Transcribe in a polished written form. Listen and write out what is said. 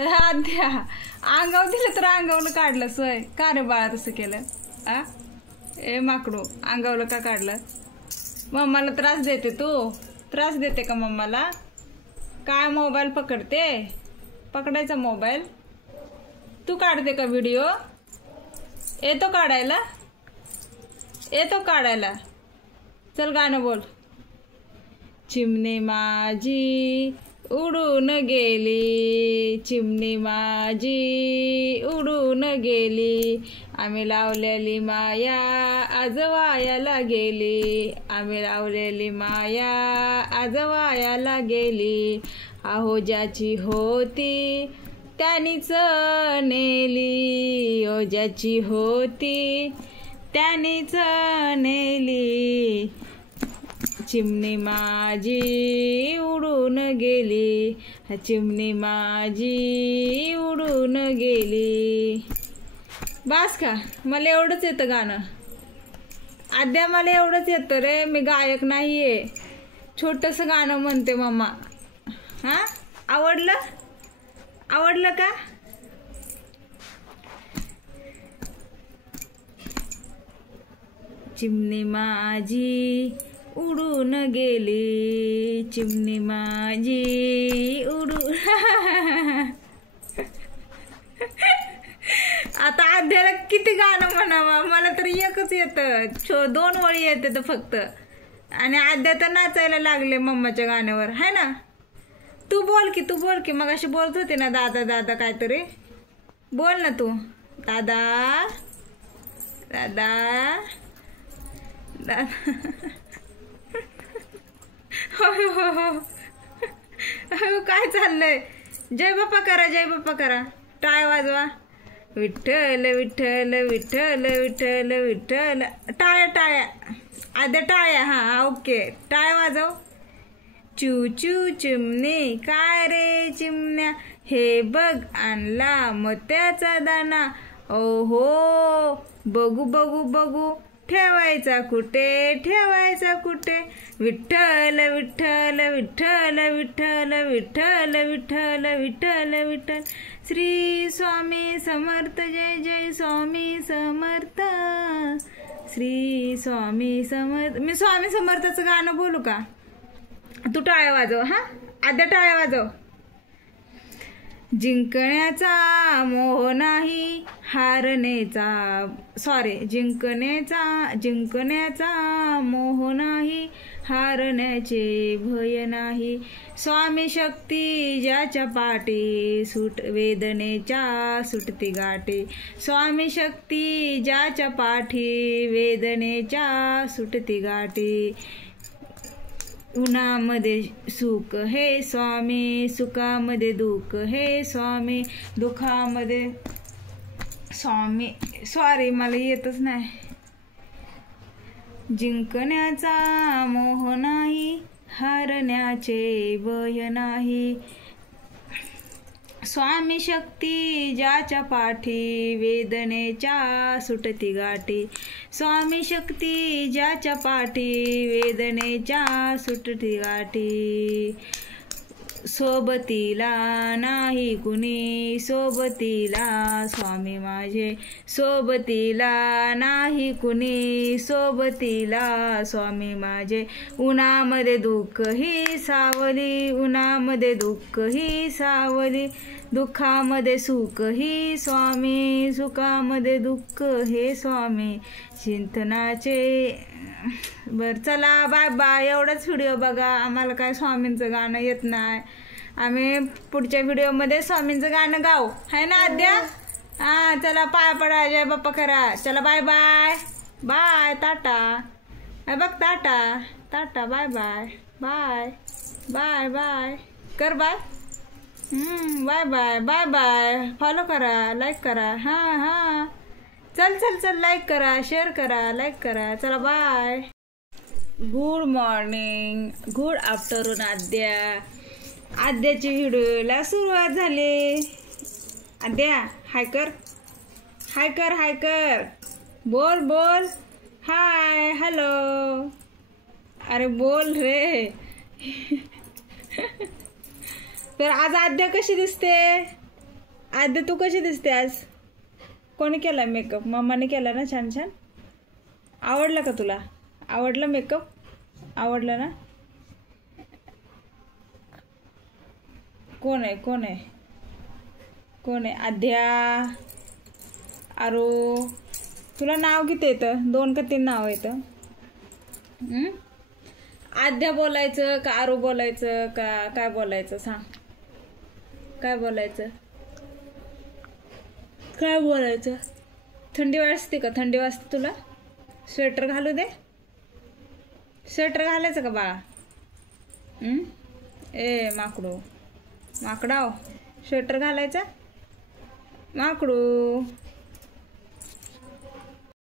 आद्या अंगावर दिलं तर अंगावलं काढलं सोय का रे बाळा तसं केलं? आ ए माकडू अंगावलं का काढलं? मम्माला त्रास देते तू? त्रास देते का मम्माला? काय मोबाईल पकडते? पकडायचा मोबाईल? तू काढते का व्हिडिओ? येतो काढायला? येतो काढायला? चल गाणं बोल. चिमणी माझी उडून गेली, चिमणी माझी उडून गेली, आम्ही लावलेली माया आज वायाला गेली, आम्ही लावलेली माया आज वायाला गेली, अहो ज्याची होती त्यानीच नेली, ओ ज्याची होती त्यानीच नेली, चिमणी माझी उडून गेली, चिमणी माझी उडून गेली. बास का? मला एवढंच येतं गाणं. आद्या मला एवढंच येतं रे, मी गायक नाहीये. छोटंसं गाणं म्हणते मम्मा. हा आवडलं? आवडलं का? चिमणी माझी उडून गेली, चिमणी माझी उडून आता आद्याला किती गाणं म्हणावं? मला तर एकच येतं, 2 वळी येते फक्त. आणि आद्या तर नाचायला लागले मम्माच्या गाण्यावर, है ना? तू बोल की, तू बोल की. मग अशी बोलत होती ना दादा दादा काहीतरी. बोल ना तू. दादा दादा दादा. हो काय चाललंय? जय बाप्पा करा, जय बाप्पा करा. टाळ वाजवा. विठ्ठल विठ्ठल विठ्ठल विठ्ठल विठ्ठल. टाळ्या टाळ्या आद्या टाळ्या. हा ओके, टाळ्या वाजव. चू चू चिमणी काय रे चिमण्या, हे बघ आणला मोत्याचा दाना, ओहो बघू बघू बघू, ठेवायचा कुठे ठेवायचा कुठे, विठ्ठल विठ्ठल विठ्ठल विठ्ठल विठ्ठल विठ्ठल विठ्ठल विठ्ठल. श्री स्वामी समर्थ, जय जय स्वामी समर्थ, श्री स्वामी समर्थ. मी स्वामी समर्थाचं गाणं बोलू का? तू टाळ्या वाजव. हा आद्या टाळ्या वाजव. जिंकण्याचा मोह नाही, हारण्याचा जिंकण्याचा मोह नाही, हारण्याचे भय नाही, स्वामी शक्ती ज्याच्या पाठी, सुट वेदनेच्या सुटती गाठी, स्वामी शक्ती ज्याच्या पाठी, वेदनेच्या सुटती गाठी, उन्हामध्ये सुख हे स्वामी, सुखामध्ये दुःख हे स्वामी, दुःखामध्ये स्वामी. सॉरी मला येतच नाही. जिंकण्याचा मोह नाही, हारण्याचे भय नाही, स्वामी शक्ती ज्याच्या पाठी, वेदनेच्या सुटती गाठी, स्वामी शक्ती ज्याच्या पाठी, वेदनेच्या सुटती गाठी, सोबतीला नाही कुणी, सोबतीला स्वामी माझे, सोबतीला नाही कुणी, सोबतीला स्वामी माझे, उन्हामध्ये दुःख ही सावली, उन्हामध्ये दुःख ही सावली, दुःखामध्ये सुख ही स्वामी, सुखामध्ये दुःख हे स्वामी, चिंतनाचे. बर चला बाय बाय. एवढाच व्हिडिओ बघा. आम्हाला काय स्वामींचं गाणं येत नाही. आम्ही पुढच्या व्हिडिओमध्ये स्वामींचं गाणं गाऊ, है ना आद्या? हा चला पाया पडा, जय बाप्पा करा. चला बाय बाय बाय. टाटा. बघ tata tata. Bye bye bye bye bye कर. Bye bye bye bye bye. Follow करा, लाईक करा. हां हां चल चल चल. लाईक करा, शेअर करा, लाईक करा. चला bye. Good morning, good afternoon Aadya. आद्याची व्हिडिओला सुरुवात झाली. आद्या हाय कर, हाय कर, हाय कर. बोल बोल. Hi hello. अरे बोल रे. तर आज आद्या कशी दिसते? आद्या तू कशी दिसते आज? कोणी केला मेकअप? मम्माने केला ना छान छान? आवडला का तुला? आवडला मेकअप? आवडला ना? कोण आहे कोण आहे कोण आहे? आद्या, आरू, तुला नाव किती येतं? 2 का 3 नाव येतं? आद्या बोलायचं का आरू बोलायचं का काय बोलायचं सांग? काय बोलायचं? काय बोलायचं? थंडी वाजते का? थंडी वाजते तुला? स्वेटर घालू दे? स्वेटर घालायचं का बाळा? ए माकडू, माकडाव, स्वेटर घालायचा? माकडू